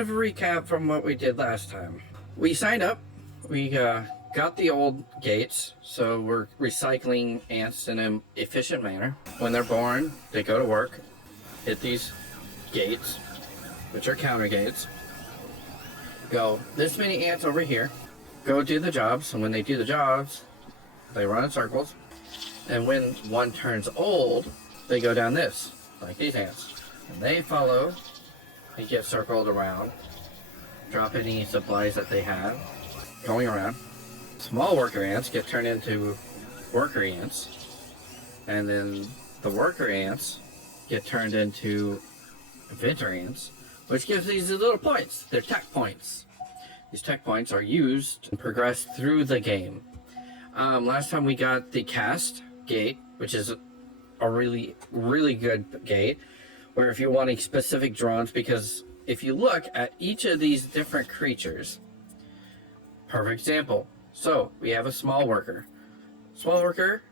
of a recap from what we did last time. We signed up, we got the old gates, so we're recycling ants in an efficient manner. When they're born, they go to work, hit these gates, which are counter gates, go this many ants over here, go do the jobs, and when they do the jobs, they run in circles, and when one turns old, they go down this, like these ants, and they follow and get circled around, drop any supplies that they have, going around. Small worker ants get turned into worker ants, and then the worker ants get turned into inventor ants, which gives these little points. They're tech points. These tech points are used to progress through the game. Last time we got the cast gate, which is a really, really good gate, where if you're wanting specific drones, because if you look at each of these different creatures, perfect example. So we have a small worker. Small worker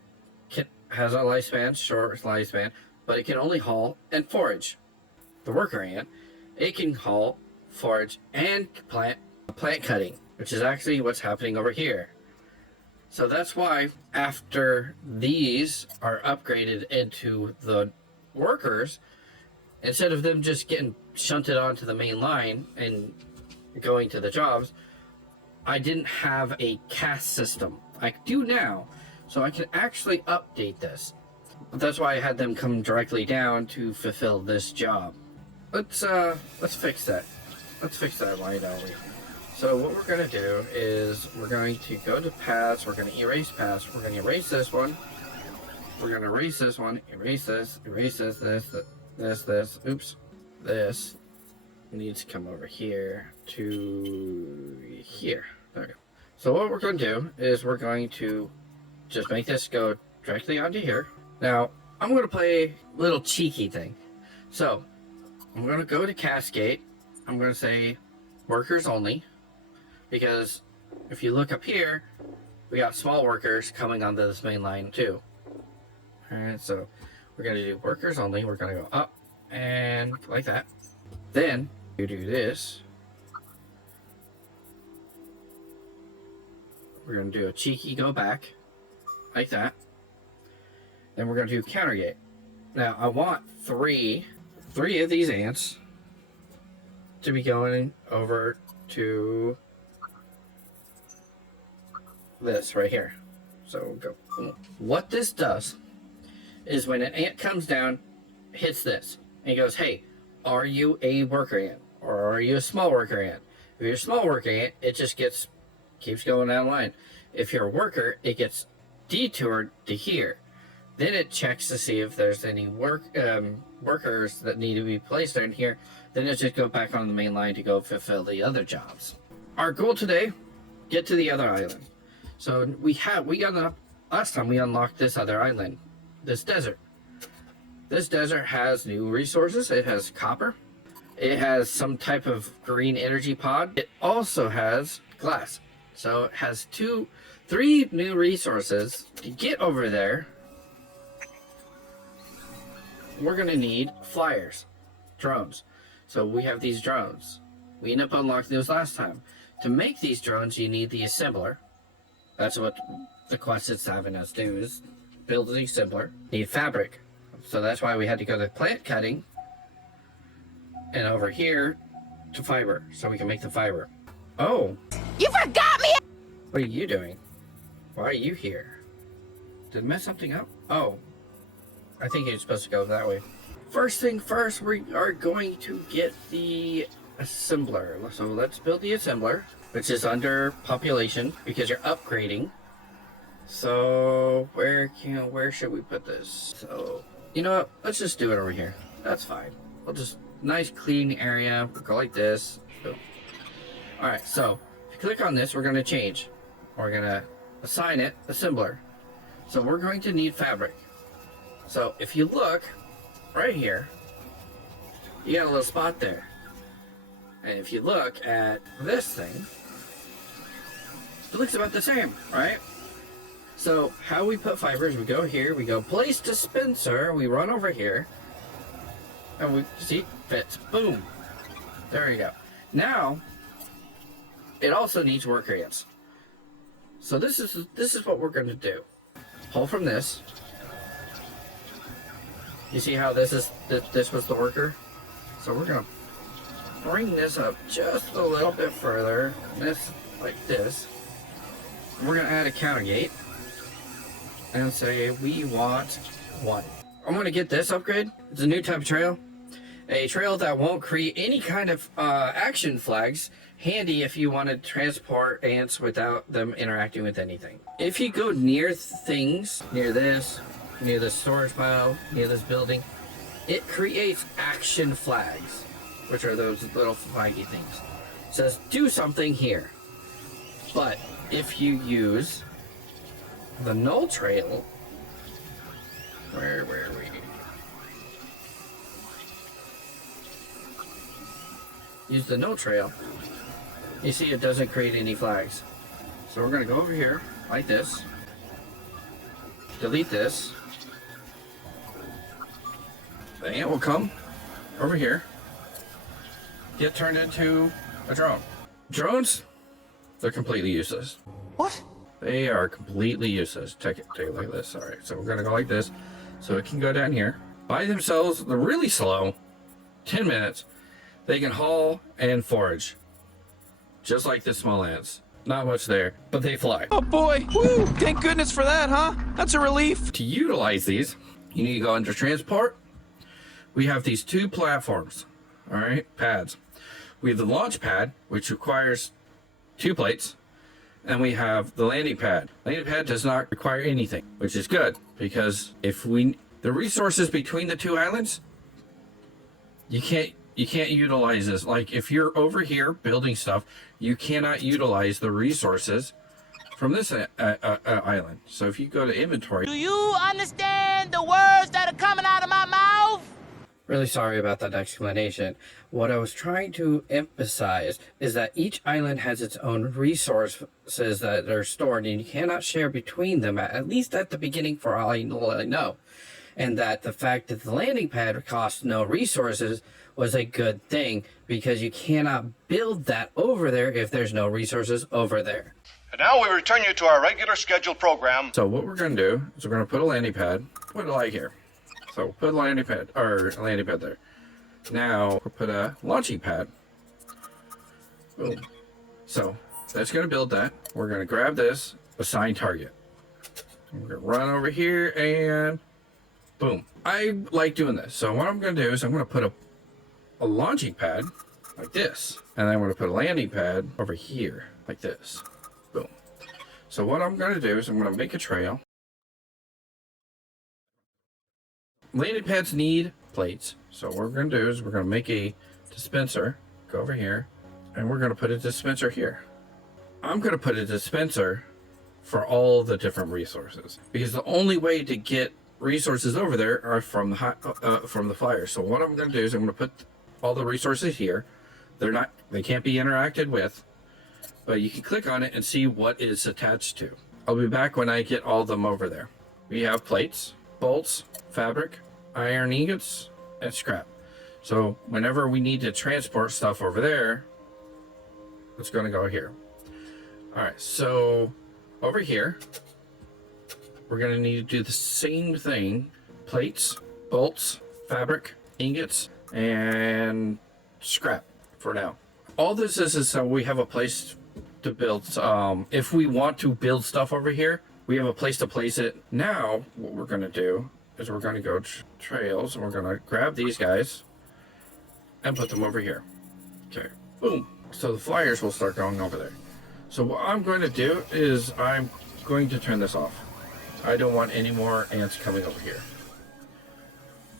has a lifespan, short lifespan, but it can only haul and forage. The worker ant, it can haul, forage, and plant cutting, which is actually what's happening over here. So that's why after these are upgraded into the workers, instead of them just getting shunted onto the main line and going to the jobs, I didn't have a cast system. I do now, so I can actually update this. But that's why I had them come directly down to fulfill this job. Let's fix that. Let's fix that right now. So what we're gonna do is we're going to go to paths. We're gonna erase paths. We're gonna erase this one. We're gonna erase this one. Erase this. Erase this. This. Oops. This needs to come over here to here. There we go. So what we're going to do is we're going to just make this go directly onto here. Now, I'm going to play a little cheeky thing. So, I'm going to go to Cascade. I'm going to say workers only, because if you look up here, we got small workers coming onto this main line too. Alright, so we're going to do workers only. We're going to go up and like that. Then you do this. We're going to do a cheeky go back like that. Then we're going to do counter gate. Now I want three of these ants to be going over to this right here. So we'll go. What this does is when an ant comes down, hits this, and he goes, hey, are you a worker ant or are you a small worker ant? If you're a small worker ant, it just keeps going down the line. If you're a worker, it gets detoured to here. Then it checks to see if there's any workers that need to be placed in here. Then it just go back on the main line to go fulfill the other jobs. Our goal today, get to the other island. So last time we unlocked this other island, this desert. This desert has new resources. It has copper. It has some type of green energy pod. It also has glass. So it has three new resources. To get over there, we're going to need flyers, drones. So we have these drones. We ended up unlocking those last time. To make these drones, you need the assembler. That's what the quest is having us do, is build the assembler. Need fabric. So that's why we had to go to plant cutting and over here to fiber, so we can make the fiber. Oh. You forgot me! What are you doing? Why are you here? Did I mess something up? Oh. I think you're supposed to go that way. First thing first, we are going to get the assembler. So let's build the assembler, which is under population because you're upgrading. So where should we put this? So you know what? Let's just do it over here. That's fine. We'll just nice clean area. We'll go like this. Boom. All right. So if you click on this, we're going to change. We're going to assign it assembler. So we're going to need fabric. So if you look right here, you got a little spot there. And if you look at this thing, it looks about the same, right? So how we put fibers, we go here, we go place dispenser, we run over here, and we see fits. Boom. There you go. Now, it also needs worker ants. So this is what we're going to do. Pull from this. You see how this was the worker? So we're going to bring this up just a little bit further. This like this. We're going to add a counter gate and say we want 1. I'm going to get this upgrade. It's a new type of trail. A trail that won't create any kind of action flags. Handy if you want to transport ants without them interacting with anything. If you go near things, near this storage pile, near this building, it creates action flags, which are those little flaggy things. It says do something here. But if you use the null trail, where are we? Use the null trail. You see it doesn't create any flags. So we're going to go over here like this. Delete this. The ant will come over here. Get turned into a drone. Drones, they're completely useless. What? They are completely useless. Take it like this. Alright, so we're going to go like this. So it can go down here. By themselves, they're really slow. 10 minutes. They can haul and forage. Just like the small ants. Not much there, but they fly. Oh boy! Woo! Thank goodness for that, huh? That's a relief. To utilize these, you need to go under transport. We have these 2 platforms, all right, pads. We have the launch pad, which requires 2 plates, and we have the landing pad. Landing pad does not require anything, which is good because the resources between the 2 islands, you can't utilize this. Like if you're over here building stuff, you cannot utilize the resources from this island. So if you go to inventory. Do you understand the words that are coming out of my mouth? Really sorry about that explanation. What I was trying to emphasize is that each island has its own resources that are stored and you cannot share between them, at least at the beginning for all I know. And that the fact that the landing pad costs no resources was a good thing because you cannot build that over there if there's no resources over there. And now we return you to our regular scheduled program. So what we're going to do is we're going to put a landing pad, put it like here. So put a landing pad there. Now we'll put a launching pad. Boom. So that's going to build that. We're going to grab this, assign target. We're going to run over here and boom. I like doing this. So what I'm going to do is I'm going to put a launching pad like this. And then I'm going to put a landing pad over here like this. Boom. So what I'm going to do is I'm going to make a trail. Landing pads need plates. So what we're going to do is we're going to make a dispenser. Go over here. And we're going to put a dispenser here. I'm going to put a dispenser for all the different resources. Because the only way to get resources over there are from the fire. So what I'm going to do is I'm going to put all the resources here. They can't be interacted with, but you can click on it and see what is attached to. I'll be back when I get all of them over there. We have plates, bolts, fabric, iron ingots, and scrap. So whenever we need to transport stuff over there, it's going to go here. All right, so over here, we're going to need to do the same thing. Plates, bolts, fabric, ingots, and scrap for now. All this is so we have a place to build. If we want to build stuff over here, we have a place to place it. Now, what we're going to do is we're going to go trails, and we're going to grab these guys and put them over here. Okay, boom. So the flyers will start going over there. So what I'm going to do is I'm going to turn this off. I don't want any more ants coming over here.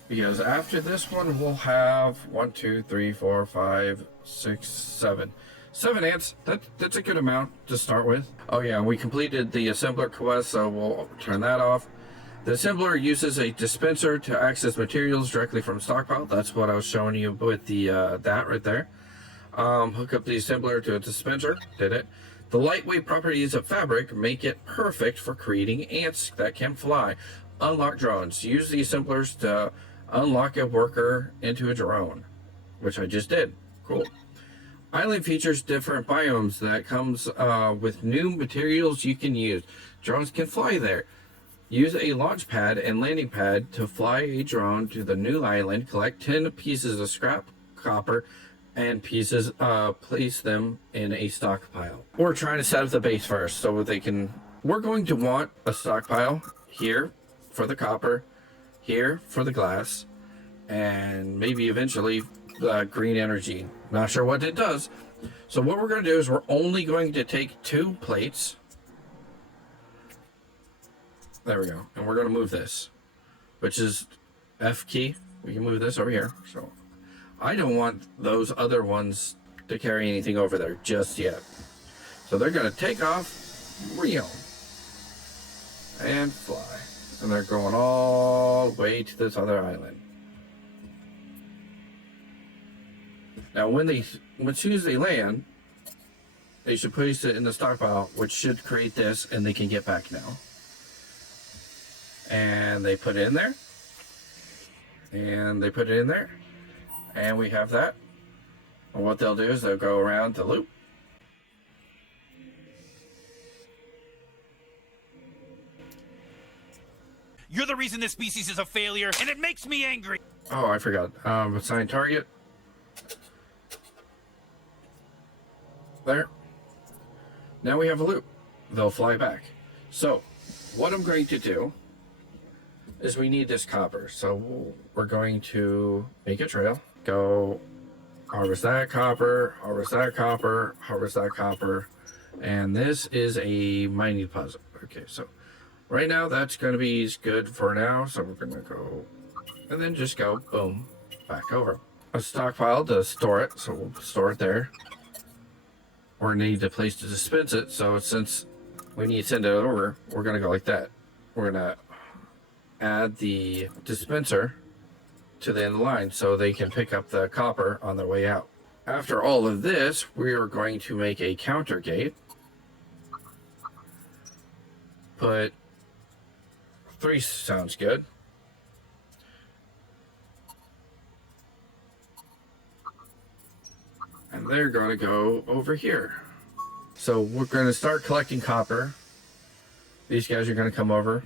Because after this one, we'll have 1, 2, 3, 4, 5, 6, 7. 7 ants. That's a good amount to start with. Oh yeah, we completed the assembler quest, so we'll turn that off. The assembler uses a dispenser to access materials directly from stockpile. That's what I was showing you with the that right there. Hook up the assembler to a dispenser. Did it. The lightweight properties of fabric make it perfect for creating ants that can fly. Unlock drones. Use the assemblers to unlock a worker into a drone, which I just did. Cool. Island features different biomes that comes with new materials you can use. Drones can fly there. Use a launch pad and landing pad to fly a drone to the new island. Collect 10 pieces of scrap copper and pieces, place them in a stockpile. We're trying to set up the base first so they can... We're going to want a stockpile here for the copper, here for the glass, and maybe eventually green energy. Not sure what it does. So what we're going to do is we're only going to take 2 plates. There we go. And we're going to move this, which is F key. We can move this over here. So I don't want those other ones to carry anything over there just yet. So they're going to take off real and fly. And they're going all the way to this other island. Now, as soon as they land, they should place it in the stockpile, which should create this, and they can get back now. And they put it in there. And they put it in there. And we have that. And what they'll do is they'll go around the loop. You're the reason this species is a failure, and it makes me angry. Oh, I forgot. Assign target. There. Now we have a loop. They'll fly back. So, what I'm going to do is we need this copper. So we're going to make a trail. Go harvest that copper, harvest that copper, harvest that copper. And this is a mining deposit. Okay, so right now that's going to be good for now. So we're going to go and then just go boom, back over. A stockpile to store it. So we'll store it there. Or need a place to dispense it. So since we need to send it over, we're going to go like that. We're going to add the dispenser to the end of the line so they can pick up the copper on their way out. After all of this, we are going to make a counter gate. Put 3 sounds good. And they're going to go over here. So we're going to start collecting copper. These guys are going to come over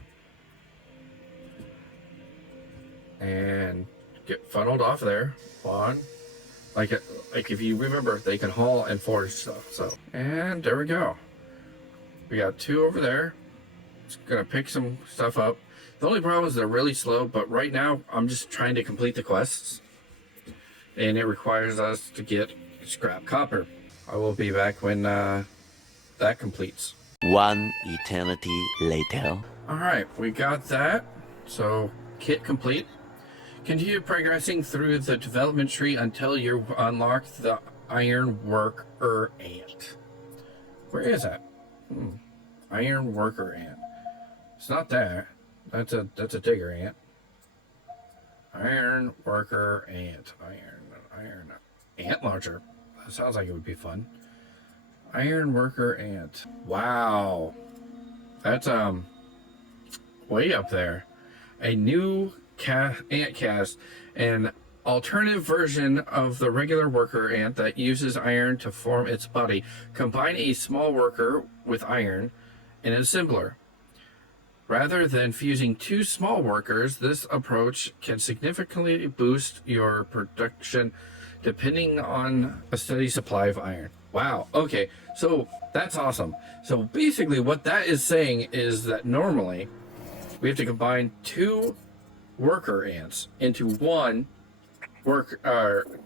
and get funneled off there. On, like if you remember, they can haul and forge stuff. So, and there we go. We got 2 over there. It's gonna pick some stuff up. The only problem is they're really slow. But right now, I'm just trying to complete the quests, and it requires us to get scrap copper. I will be back when that completes. One eternity later. All right, we got that. So kit complete. Continue progressing through the development tree until you unlock the iron worker ant. Where is that? Iron worker ant. It's not that. That's a digger ant. Iron worker ant. Iron ant launcher. That sounds like it would be fun. Iron worker ant. Wow. That's way up there. A new ant cast, an alternative version of the regular worker ant that uses iron to form its body. Combine a small worker with iron in an assembler. Rather than fusing 2 small workers, this approach can significantly boost your production depending on a steady supply of iron. Wow, okay, so that's awesome. So basically what that is saying is that normally we have to combine 2 worker ants into 1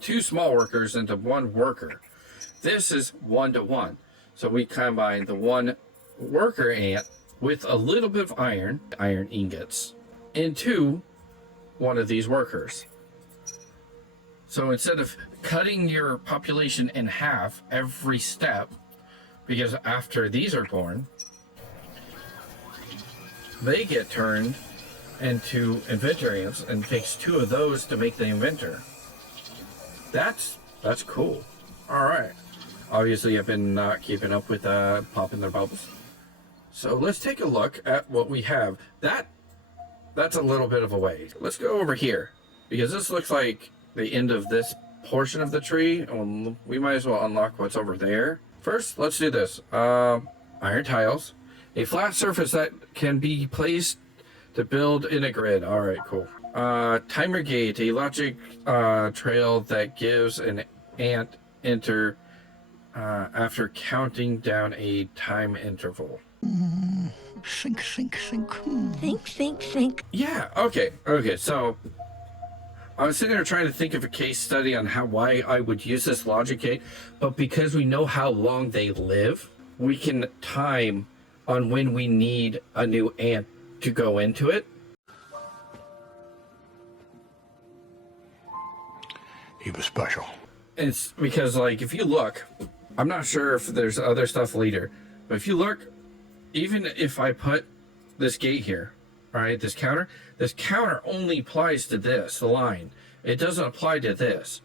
2 small workers into 1 worker. This is 1-to-1. So we combine the 1 worker ant with a little bit of iron ingots, into one of these workers. So instead of cutting your population in half every step, because after these are born, they get turned into inventor ants, and it takes 2 of those to make the inventor. That's cool. All right. Obviously, I've been not keeping up with popping their bubbles. So let's take a look at what we have. That's a little bit of a way. Let's go over here, because this looks like the end of this portion of the tree, and we might as well unlock what's over there. First, let's do this. Iron tiles. A flat surface that can be placed to build in a grid. All right, cool. Timer gate, a logic trail that gives an ant enter after counting down a time interval. Think. Think. Yeah, okay, so I was sitting there trying to think of a case study on why I would use this logic gate, but because we know how long they live, we can time on when we need a new ant to go into it. He was special. It's because, like, if you look, I'm not sure if there's other stuff later, but if you look, even if I put this gate here, all right, this counter only applies to this line. It doesn't apply to this.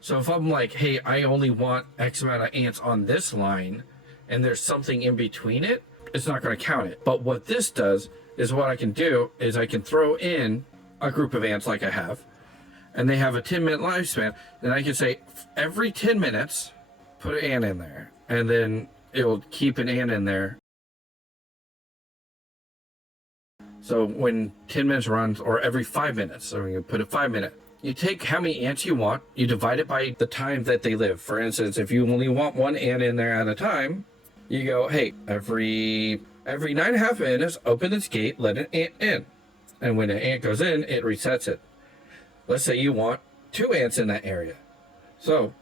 So if I'm like, hey, I only want X amount of ants on this line, and there's something in between it, it's not going to count it. But what this does is what I can do is I can throw in a group of ants like I have, and they have a 10-minute lifespan. Then I can say every 10 minutes, put an ant in there, and then it will keep an ant in there. So when 10 minutes runs, or every 5 minutes, so you put a 5-minute. You take how many ants you want, you divide it by the time that they live. For instance, if you only want one ant in there at a time, you go, hey, every 9.5 minutes, open this gate, let an ant in. And when an ant goes in, it resets it. Let's say you want 2 ants in that area. So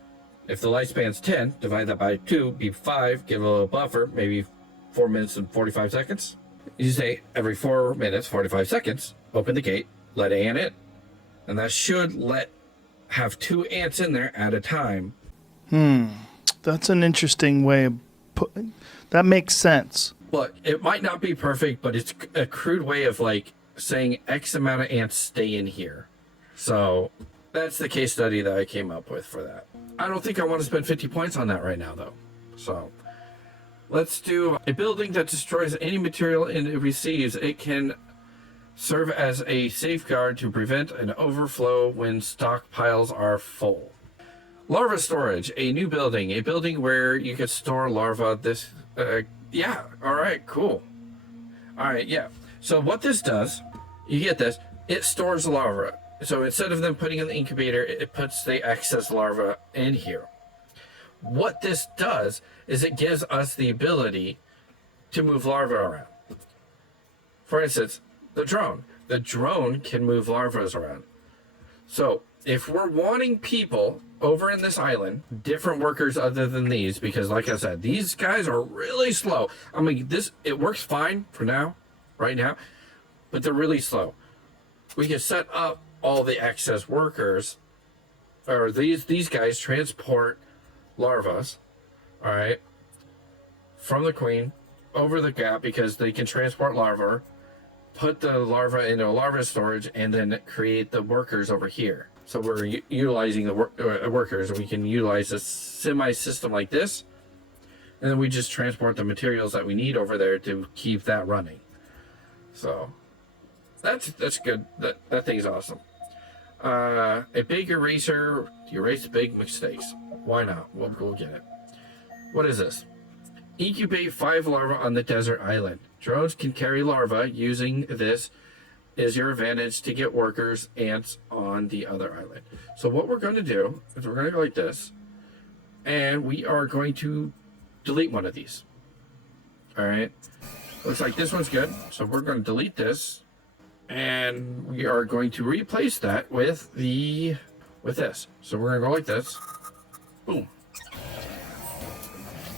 if the lifespan's 10, divide that by 2, be 5, give a little buffer, maybe 4 minutes and 45 seconds. You say every 4 minutes, 45 seconds, open the gate, let an ant in. And that should have 2 ants in there at a time. That's an interesting way of putting. That makes sense. Look, it might not be perfect, but it's a crude way of like saying X amount of ants stay in here. So that's the case study that I came up with for that. I don't think I want to spend 50 points on that right now, though. So let's do a building that destroys any material it receives. It can serve as a safeguard to prevent an overflow when stockpiles are full. Larva storage, a new building, a building where you could store larvae. Yeah, all right, cool. All right, yeah. So what this does, you get this, it stores larvae. So instead of them putting in the incubator, it puts the excess larva in here. What this does is it gives us the ability to move larvae around. For instance, the drone. The drone can move larvae around. So if we're wanting people over in this island, different workers other than these, because like I said, these guys are really slow. I mean, it works fine for now, right now, but they're really slow. We can set up all the excess workers, or these guys transport larvae, all right, from the queen over the gap, because they can transport larvae, put the larva into a larva storage, and then create the workers over here. So we're utilizing the workers, and we can utilize a semi-system like this, and then we just transport the materials that we need over there to keep that running. So that's good. That thing's awesome. A big eraser to erase big mistakes. Why not? We'll go get it. What is this? Incubate 5 larvae on the desert island. Drones can carry larvae. Using this is your advantage to get workers, ants on the other island. So what we're going to do is we're going to go like this, and we are going to delete one of these. All right. Looks like this one's good. So we're going to delete this, and we are going to replace that with this. So we're going to go like this. Boom.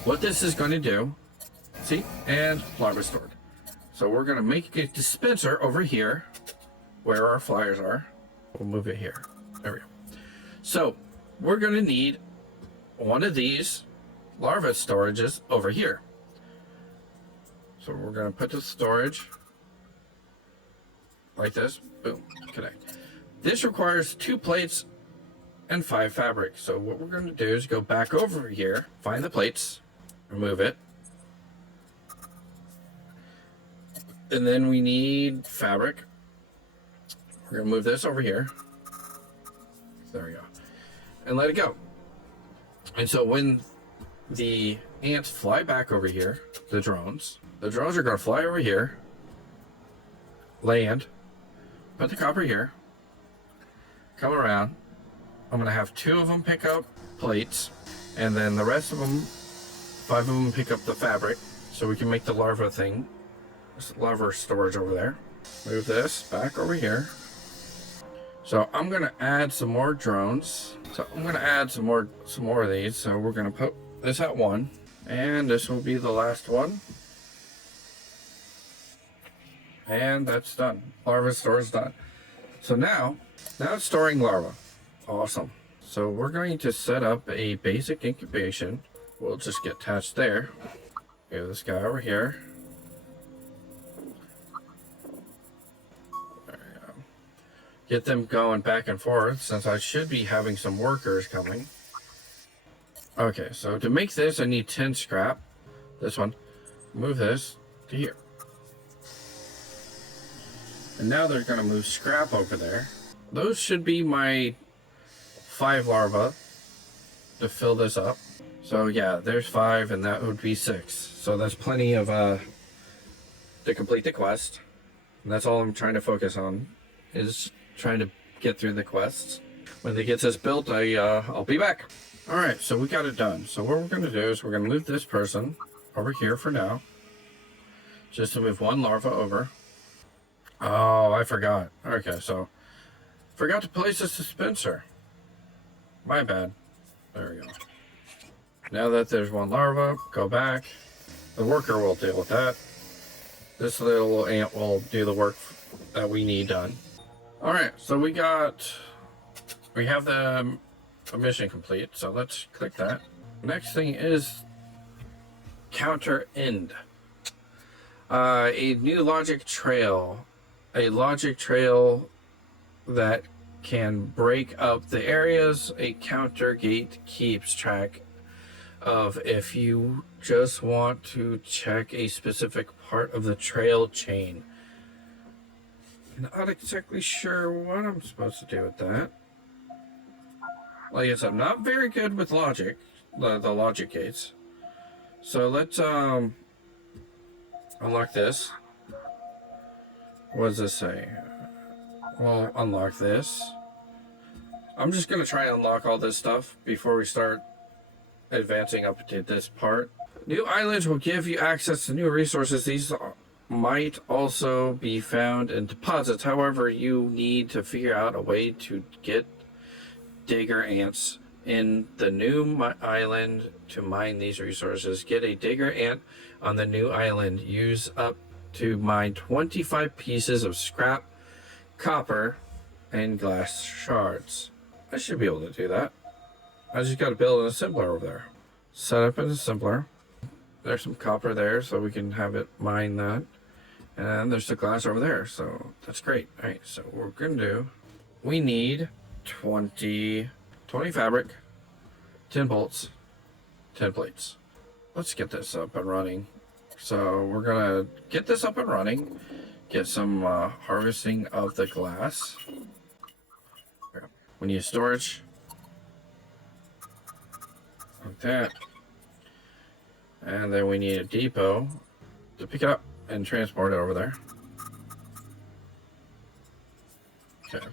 What this is going to do, see, and larva stored. So we're going to make a dispenser over here where our flyers are. We'll move it here. There we go. So we're going to need one of these larva storages over here. So we're going to put the storage like this. Boom. Connect. This requires 2 plates and 5 fabric. So what we're going to do is go back over here, find the plates, remove it. And then we need fabric. We're going to move this over here. There we go. and let it go. And so when the ants fly back over here, the drones are going to fly over here, land, put the copper here, come around. I'm going to have 2 of them pick up plates, and then the rest of them, 5 of them pick up the fabric, so we can make the larva thing. There's larva storage over there. Move this back over here. So I'm going to add some more drones. So I'm going to add some more of these. So we're going to put this at 1, and this will be the last one. And that's done. Larva storage done. So now it's storing larva. Awesome. So we're going to set up a basic incubation. We'll just get attached there. We have this guy over here. There we go. Get them going back and forth, since I should be having some workers coming. Okay, so to make this, I need 10 scrap. This one. Move this to here. And now they're going to move scrap over there. Those should be my 5 larvae to fill this up. So yeah, there's 5, and that would be 6. So that's plenty of to complete the quest. And that's all I'm trying to focus on, is trying to get through the quests. When they get this built, I'll be back. All right, so we got it done. So what we're going to do is we're going to move this person over here for now, just to move 1 larva over. Oh, I forgot. Okay, so forgot to place a dispenser. My bad. There we go. Now that there's 1 larva, go back. The worker will deal with that. This little ant will do the work that we need done. All right, so we have the mission complete. So let's click that. Next thing is counter end. A new logic trail. A logic trail that can break up the areas a counter gate keeps track of if you just want to check a specific part of the trail chain. Not exactly sure what I'm supposed to do with that. Like I said, I'm not very good with logic, the logic gates. So let's unlock this. What does this say? We'll unlock this. I'm just going to try and unlock all this stuff before we start advancing up to this part. New islands will give you access to new resources. These might also be found in deposits. However, you need to figure out a way to get digger ants in the new island to mine these resources. Get a digger ant on the new island. Use up to mine 25 pieces of scrap, copper, and glass shards. I should be able to do that. I just got to build an assembler over there. Set up an assembler. There's some copper there, so we can have it mine that. And there's the glass over there, so that's great. All right, so what we're going to do, we need 20 fabric, 10 bolts, 10 plates. Let's get this up and running. So we're going to get this up and running, get some harvesting of the glass. We need storage, like that. And then we need a depot to pick it up and transport it over there. Okay.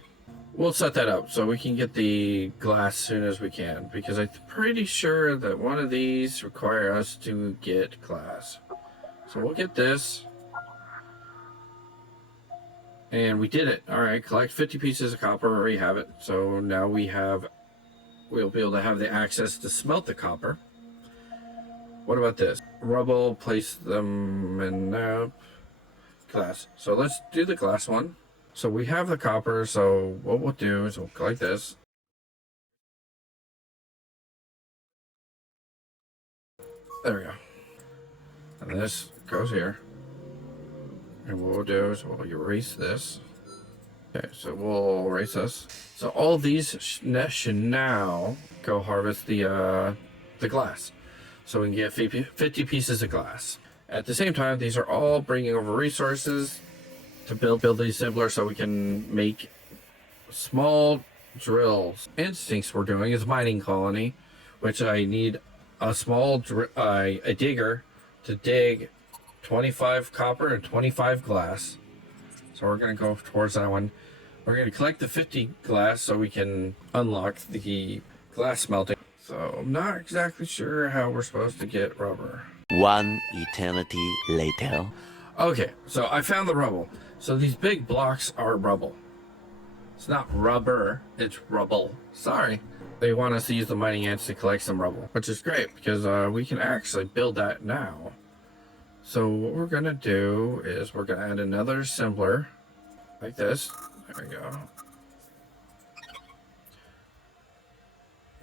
We'll set that up so we can get the glass as soon as we can, because I'm pretty sure that one of these require us to get glass. So we'll get this. And we did it. All right, collect 50 pieces of copper. We already have it. So now we'll be able to have the access to smelt the copper. What about this? Rubble, place them in glass. So let's do the glass one. So we have the copper. So what we'll do is we'll collect this. There we go. And this goes here. And what we'll do is we'll erase this. Okay, so we'll erase this. So all these should now go harvest the glass. So we can get 50 pieces of glass. At the same time, these are all bringing over resources to build the assembler so we can make small drills instincts we're doing is mining colony, which I need a small a digger to dig 25 copper and 25 glass. So we're going to go towards that one. We're going to collect the 50 glass so we can unlock the glass smelting. So I'm not exactly sure how we're supposed to get rubber. One eternity later. Okay, so I found the rubble. So these big blocks are rubble. It's not rubber, it's rubble. Sorry. They want us to use the mining ants to collect some rubble, which is great because we can actually build that now. So what we're gonna do is we're gonna add another assembler like this. There we go.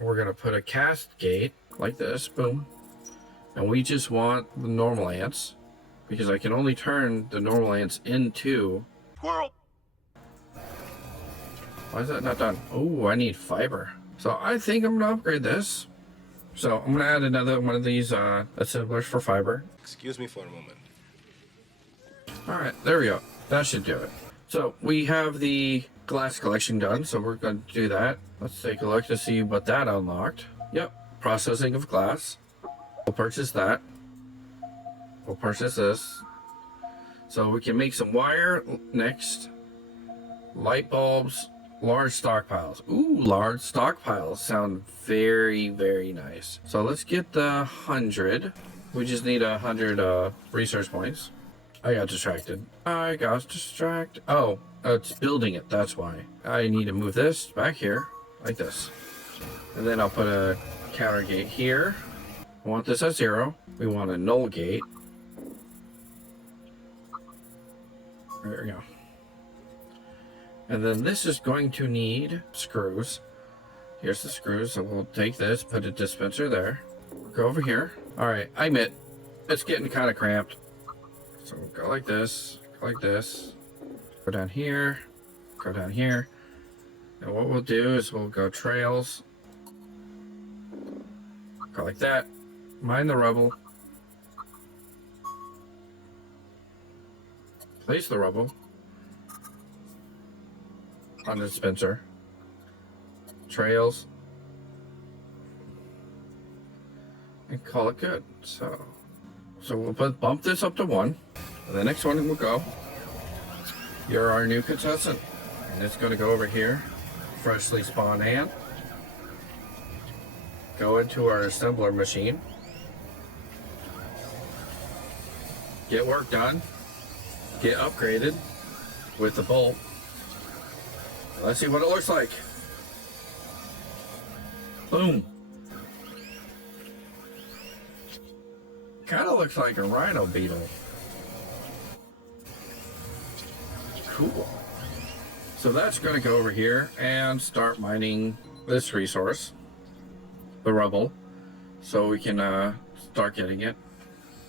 We're gonna put a cast gate like this, boom. And we just want the normal ants because I can only turn the normal ants into Squirrel. Why is that not done? Oh, I need fiber. So I think I'm gonna upgrade this. So I'm gonna add another one of these assemblers for fiber. Excuse me for a moment. All right, there we go. That should do it. So we have the glass collection done, so we're gonna do that. Let's take a look to see what that unlocked. Yep, processing of glass. We'll purchase that. We'll purchase this. So we can make some wire next. Light bulbs. Large stockpiles. Ooh, large stockpiles sound very, very nice. So let's get the 100. We just need 100 research points. I got distracted. Oh, it's building it. That's why. I need to move this back here like this. And then I'll put a counter gate here. I want this at 0. We want a null gate. There we go. And then this is going to need screws. Here's the screws. So we'll take this, put a dispenser there. Go over here. All right, I admit, it's getting kind of cramped. So we'll go like this, go like this. Go down here, go down here. And what we'll do is we'll go trails. Go like that. Mine the rubble. Place the rubble on the dispenser. Trails. And call it good. So we'll bump this up to 1. And the next one will go. You're our new contestant. And it's going to go over here. Freshly spawned ant. Go into our assembler machine. Get work done. Get upgraded with the bolt. Let's see what it looks like. Boom. Kind of looks like a rhino beetle. Cool. So that's going to go over here and start mining this resource, the rubble, so we can start getting it.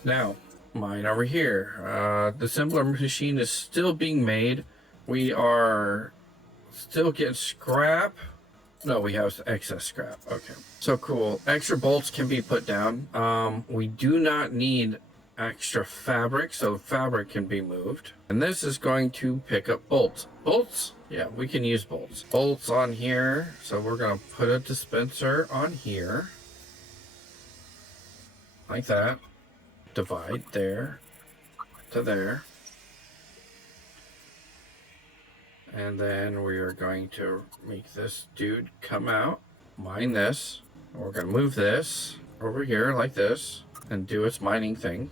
Now, mine over here. The assembler machine is still being made. We are still getting scrap. No, we have excess scrap. Okay. So cool. Extra bolts can be put down. We do not need extra fabric, so fabric can be moved. And this is going to pick up bolts. Bolts? Yeah, we can use bolts. Bolts on here. So we're going to put a dispenser on here. Like that. Divide there to there. And then we are going to make this dude come out. Mine this. We're going to move this over here like this and do its mining thing.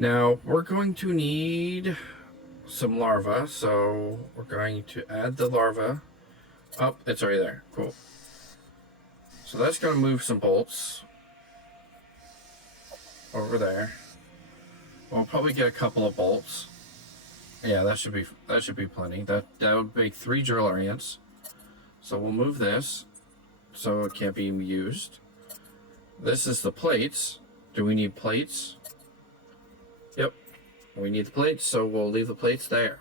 Now we're going to need some larvae, so we're going to add the larva. Oh, it's already there. Cool. So that's going to move some bolts over there. We'll probably get a couple of bolts. Yeah, that should be plenty. That would make 3 driller ants. So we'll move this so it can't be used. This is the plates. Do we need plates? Yep, we need the plates, so we'll leave the plates there.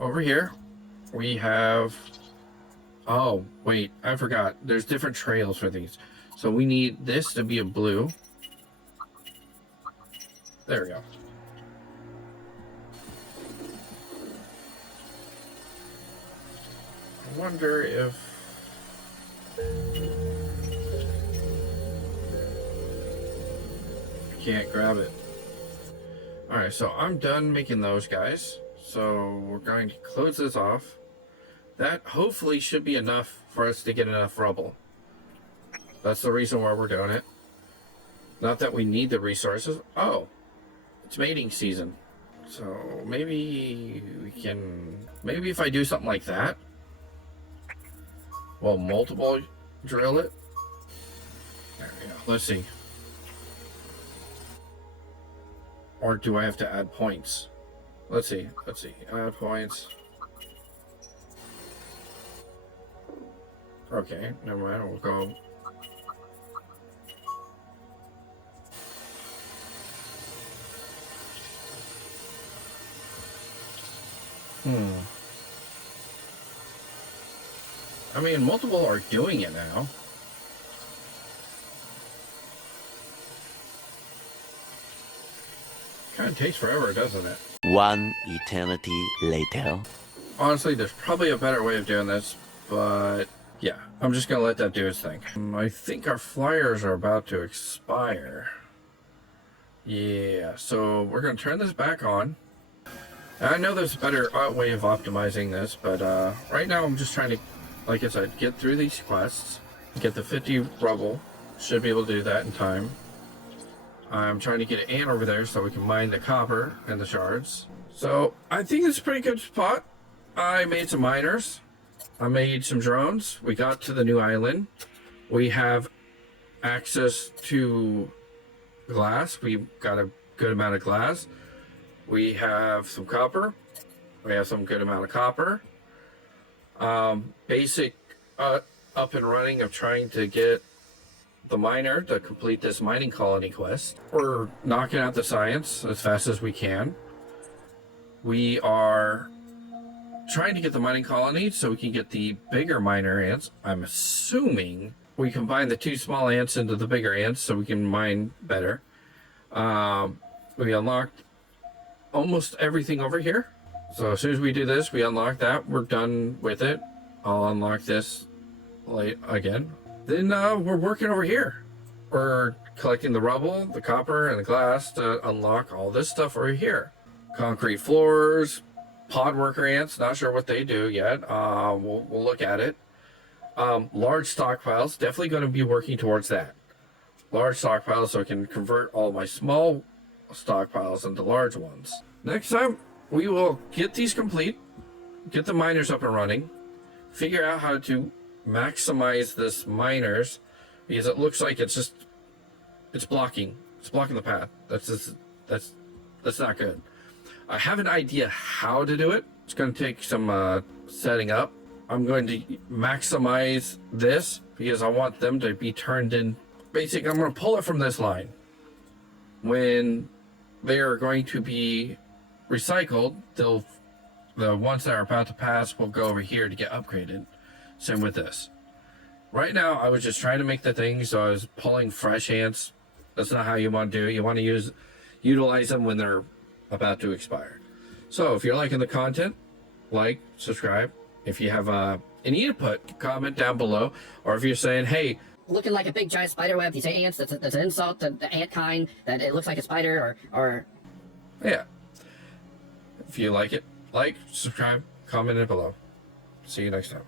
Over here, we have... Oh, wait, I forgot. There's different trails for these. So we need this to be a blue. There we go. I wonder if Can't grab it. Alright, so I'm done making those guys. So we're going to close this off. That hopefully should be enough for us to get enough rubble. That's the reason why we're doing it. Not that we need the resources. Oh, it's mating season. So maybe we can... Maybe if I do something like that. Well, multiple drill it. There we go. Let's see. Or do I have to add points? Let's see. Let's see. Add points. Okay, never mind. We'll go. I mean, multiple are doing it now. Kind of takes forever, doesn't it? One eternity later. Honestly, there's probably a better way of doing this, but yeah, I'm just gonna let that do its thing. I think our flyers are about to expire. Yeah, so we're gonna turn this back on. I know there's a better way of optimizing this, but right now I'm just trying to, like I said, get through these quests, get the 50 rubble. Should be able to do that in time. I'm trying to get an ant over there so we can mine the copper and the shards. So I think it's a pretty good spot. I made some miners. I made some drones. We got to the new island. We have access to glass. We got a good amount of glass. We have some copper. We have some good amount of copper. Basic up and running of trying to get the miner to complete this mining colony quest. We're knocking out the science as fast as we can. We are trying to get the mining colony so we can get the bigger miner ants. I'm assuming we combine the two small ants into the bigger ants so we can mine better. We unlocked almost everything over here. So as soon as we do this, we unlock that. We're done with it. I'll unlock this again. Then we're working over here. We're collecting the rubble, the copper, and the glass to unlock all this stuff over here. Concrete floors, pod worker ants, not sure what they do yet. We'll look at it. Large stockpiles, definitely going to be working towards that. Large stockpiles so I can convert all my small stockpiles into large ones. Next time, we will get these complete, get the miners up and running, figure out how to maximize this miners, because it looks like it's blocking the path. That's not good. I have an idea how to do it. It's going to take some setting up. I'm going to maximize this because I want them to be turned in. Basically, I'm going to pull it from this line. When they are going to be recycled, the ones that are about to pass will go over here to get upgraded. Same with this. Right now, I was just trying to make the thing, so I was pulling fresh ants. That's not how you want to do it. You want to utilize them when they're about to expire. So if you're liking the content, like, subscribe. If you have any input, comment down below. Or if you're saying, hey, looking like a big giant spider web, these ants, that's an insult to the ant kind, that it looks like a spider, or... Yeah. If you like it, like, subscribe, comment it below. See you next time.